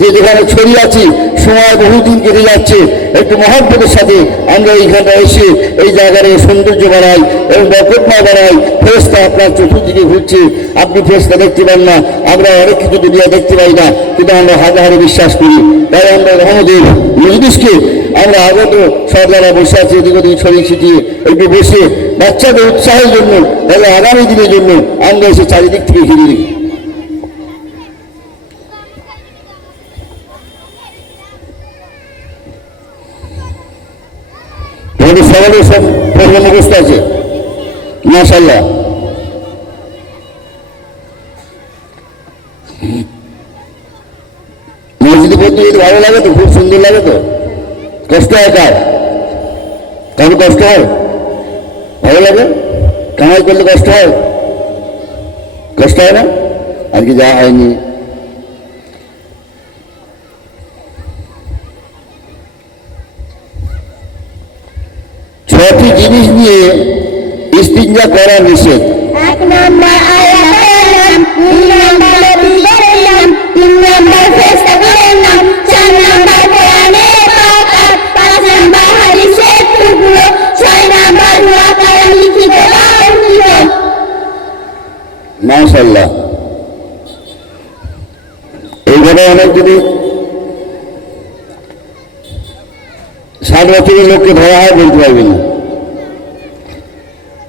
যে যেখানে ছড়িয়ে আছি, সময় বহুদিন কেটে যাচ্ছে, একটু মহব্বতের সাথে আমরা এইখানটা এসে এই জায়গার সৌন্দর্য বাড়াই এবং বরকতময় বাড়াই। ফেরেস্তা আপনার চতুর্দিকে ঘুরছে, আপনি ফেরেস্তা দেখতে পান না, আমরা অনেক কিছু দুনিয়া দেখতে পাই না, কিন্তু আমরা হাজার হারে বিশ্বাস করি। তাই আমরা রহমদের মজলিসকে আমরা আগত সরকারা বসে আছে এদিক ওদিকে ছড়িয়ে ছিটিয়ে, একটু বসে বাচ্চাদের উৎসাহের জন্য এবং আগামী দিনের জন্য আমরা এসে চারিদিক থেকে ঘিরে দিই। তোমাদের সবারই সব প্রবলেম মুখস্থ আছে। মাশাল্লাহ মসজিদে পড়তে যদি ভালো লাগে তো, খুব সুন্দর লাগে তো। কষ্ট হয় কার? কারও কষ্ট হয়? ভালো লাগে? কামাই করলে কষ্ট হয়? কষ্ট হয় না? আজকে যা হয়নি। ছটি জিনিস নিয়ে ইস্তিঞ্জা করা নিষেধ এক নম্বর আল্লাহ তাআলার নাম দুই নম্বর নবীর নাম তিন নম্বর ফেরেশতাদের নাম চার নম্বর কোরআনের পাক আর পাঁচ নম্বর হাদিসের টুকরো ছয় নম্বর দোয়া করা লিখিত বা অঙ্কিত। মাশাল্লাহ এইভাবে অনেক যদি ষাট বছরের লোককে ধরা হয় বলতে পারবে না।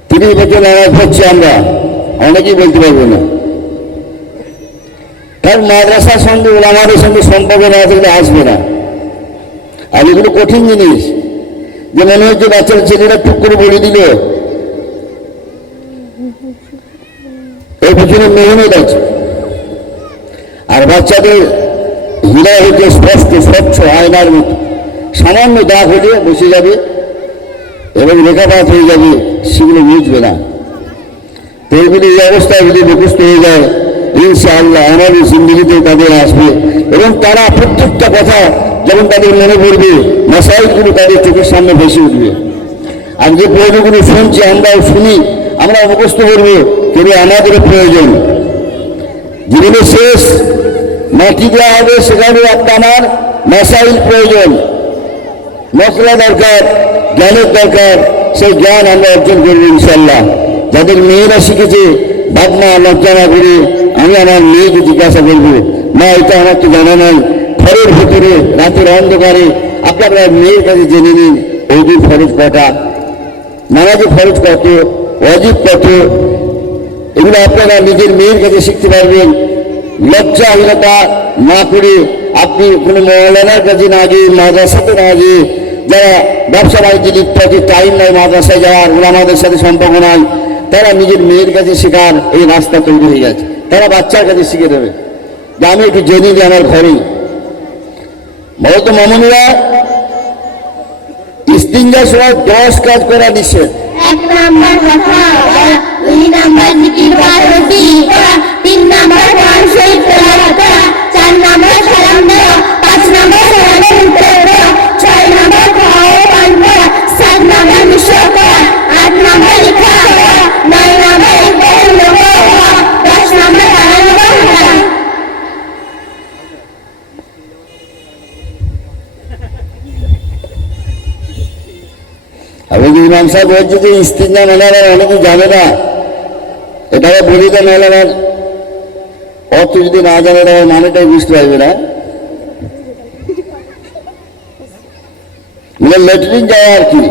তিরিশ বছর নামাজ পড়ছি আমরা, অনেকেই বলতে পারব না। কারণ মাদ্রাসার সঙ্গে ওলামাদের সঙ্গে সম্পর্ক না থাকলে আসবে না। আর এগুলো কঠিন জিনিস। যে মনে হচ্ছে বাচ্চার ছেলেরা টুক করে বলে দিল। এর পিছনে মেহনত আছে। আর বাচ্চাদের হৃদয় হচ্ছে স্পষ্ট, স্বচ্ছ, আয়নার মতো। সামান্য দাগ হলে বসে যাবে এবং রেখাপাত হয়ে যাবে, সেগুলো বুঝবে না। তো এগুলি এই অবস্থায় যদি মুখস্থ হয়ে যায়, ইনশাআল্লাহ আমাদের জিন্দগিতে তাদের আসবে এবং তারা প্রত্যেকটা কথা যখন তাদের মনে পড়বে, মাসাইলগুলো তাদের চোখের সামনে ভেসে উঠবে। আর যে প্রয়োজনগুলো শুনছি, আমরাও শুনি আমরা মুখস্থ করব কিন্তু আমাদের প্রয়োজন। জীবনের শেষ, মাটি দেওয়া হবে সেখানে একটা আমার মাসাইল প্রয়োজন। মশলা দরকার, জ্ঞানের দরকার, সেই জ্ঞান আমরা অর্জন করব ইনশাল্লাহ যাদের মেয়েরা শিখেছে বাপ মা লজ্জা না করে, আমি আমার মেয়েকে জিজ্ঞাসা করব, মা, এটা আমার তো জানা নাই। ঘরের ভিতরে, রাতের অন্ধকারে, আপনি আপনার মেয়ের কাছে জেনে নিন ওদের ফরজ কটা নামাজে ফরজ কত, অজিব কত, এগুলো আপনারা নিজের মেয়ের কাছে শিখতে পারবেন। লজ্জাহীনতা না করে আপনি কোনো মৌলানার কাছে না গিয়ে, মাদ্রাসাতে না গিয়ে যারা ব্যবসা বাণিজ্যে লিপ্ত আছে টাইম নাই মাদ্রাসায় যাওয়ার ওলামাদের সাথে সম্পর্ক নাই তারা নিজের মেয়ের কাছে শেখার এই রাস্তা তৈরি হয়ে গেছে। তারা বাচ্চার কাছে শিখে দেবে। যে আমি একটু জেনে দিই আমার ঘরেই বলত মামুনিরা ইস্তিঞ্জার সময় দশ কাজ করা এক নম্বর নম্বর তিন নম্বর চার নম্বর ইমাম সাহেব বলছি যে ইস্তিঞ্জা মেলাবার অনেকে জানে না। এটাকে বলি তো মেলাবার অর্থ যদি না জানে, তাহলে মানেটাই বুঝতে পারবে না। মানে যাওয়া আর কি।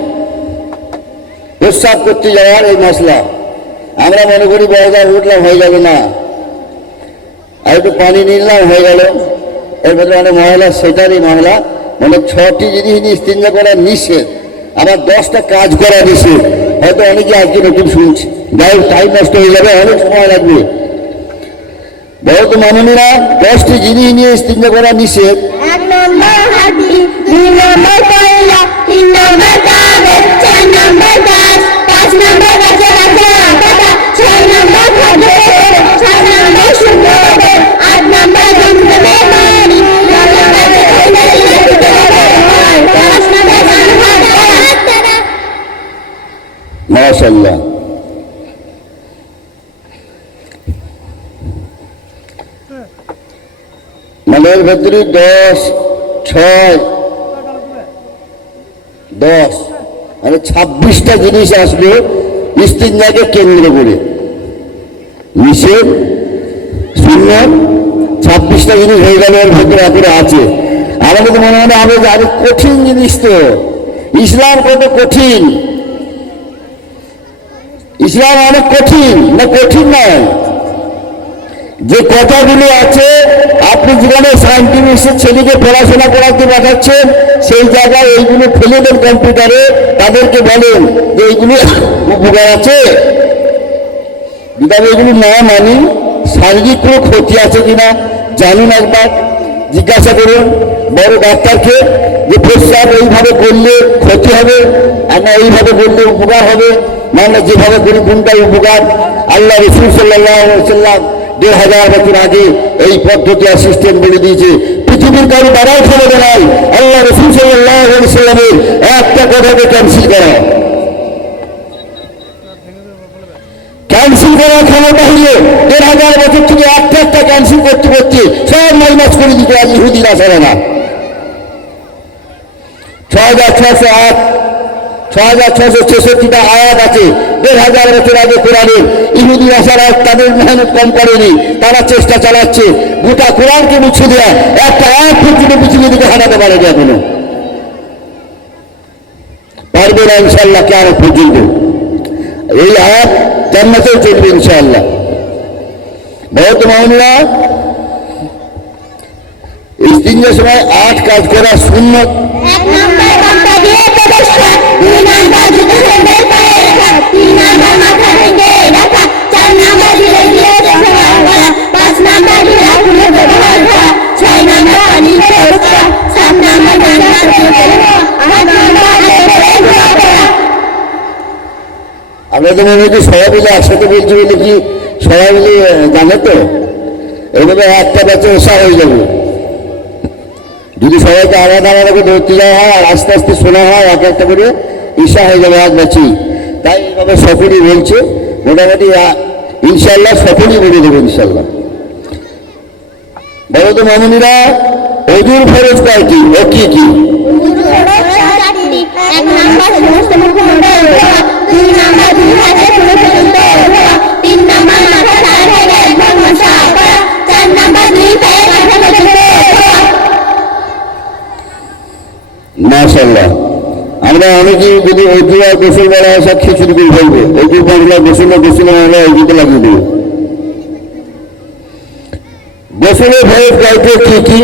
প্রস্রাব করতে যাওয়ার এই মশলা। আমরা মনে করি বয়দার উঠলাম হয়ে গেল না। আর একটু পানি নিলাম, হয়ে গেল। এর মধ্যে মানে মহিলা সেটারই মহিলা মানে ছটি জিনিস ইস্তিঞ্জা করা নিষেধ আবার দশটা কাজ করা নিষেধ হয়তো অনেকে আজকে নতুন শুনছে। যাই টাইম নষ্ট হয়ে যাবে, অনেক সময় লাগবে। বহুত মামুনিরা, দশটি জিনিস নিয়ে ইস্তিঞ্জা করা নিষেধ? নম্বর হাতি দুই নম্বর কয়লা তিন নম্বর কাগজ চার নম্বর গাছ পাঁচ নম্বর গাছের গাছের পাতা ছয় নম্বর খাদ্য ছয় নম্বর শুকনো আট নম্বর জমজমের পানি নয় নম্বর দশ নম্বর মাশাল্লাহ মানে এর ভেতরে দশ, ছয়, দশ মানে ছাব্বিশটা জিনিস আসবে ইস্তিনজাকে কেন্দ্র করে। নিষেধ শূন্য ছাব্বিশটা জিনিস হয়ে গেল, এর ভেতরে এখনও আছে। আমাদের মনে মনে হবে যে আরে কঠিন জিনিস তো। ইসলাম কত কঠিন। ইসলাম অনেক কঠিন, না কঠিন নয়। যে কথাগুলো আছে, আপনি যেখানে সায়েন্টিফিক্সের ছেলেকে পড়াশোনা করাতে পাঠাচ্ছেন, সেই জায়গায় এইগুলো ফেলে দেন কম্পিউটারে, তাদেরকে বলেন যে এইগুলো উপকার আছে। আমি এগুলো না মানি, শারীরিক কোনো ক্ষতি আছে কিনা জানুন একবার, জিজ্ঞাসা করুন। বড় ডাক্তারকে যে প্রস্রাব এইভাবে করলে ক্ষতি হবে না এইভাবে করলে উপকার হবে। না না যেভাবে করি কোনটাই উপকার আল্লাহ রসুল সাল্লাম দেড় হাজার বছর আগে এই পদ্ধতি আর সিস্টেম বলে দিয়েছে। পৃথিবীর কারও বাড়াই ক্ষমতা নাই। আল্লাহ রসুল সাল্লাহ সাল্লামের একটা কথাকে ক্যান্সেল করা। ক্যান্সেল করার ক্ষমতা হলে দেড় হাজার বছর থেকে একটা একটা ক্যান্সেল করতে করতে সব মাইনাস করে দিতে আর ইহুদি নাসারানা ছ হাজার ছশো আট ছ হাজার ছশো ছেষট্টিটা আয়াত আছে। দেড় হাজার বছর আগে কোরআনের ইহুদি নাসারা তাদের মেহনত কম করেনি, তারা চেষ্টা চালাচ্ছে। গোটা কোরআনকে মুছে দেওয়া একটা আয়াত পর্যন্ত পৃথিবী দিকে হারাতে পারে না এখনও। পারবে না ইনশাল্লাহ কেন পর্যন্ত এই আয়াত জান্নাতেও চলবে ইনশাআল্লাহ। বহুত মামলা তিনটার সময় আট কাজ করা শূন্য আমরা সবাই মিলে একসাথে বলছি বলে কি সবাই মিলে জানে তো। এইভাবে একটা ব্যাচে ওষা হয়ে যাবে। যদি সবাইকে আলাদা আলাদা করে ধরতে যাওয়া হয় আর আস্তে আস্তে শোনা হয় এক একটা করে, ঈশা হয়ে যাবে এক ব্যাচেই তাই এইভাবে সফরই বলছে। মোটামুটি ইনশাল্লাহ সফরই বলে দেবে ইনশাল্লাহ বলো তো মামুনিরা অজুর ফরজ কয়টি ও কি কি? এক নাম্বার মাশাল্লাহ আমরা অনেকেই যদি অজু আর গোসল বলা হয় সব খিচুড়ি করে ফেলবে অজু বাংলা গোসল গোসল বাংলা অজুতে লাগিয়ে দেবে। গোসলের ভয়ের গাইতে কি কি?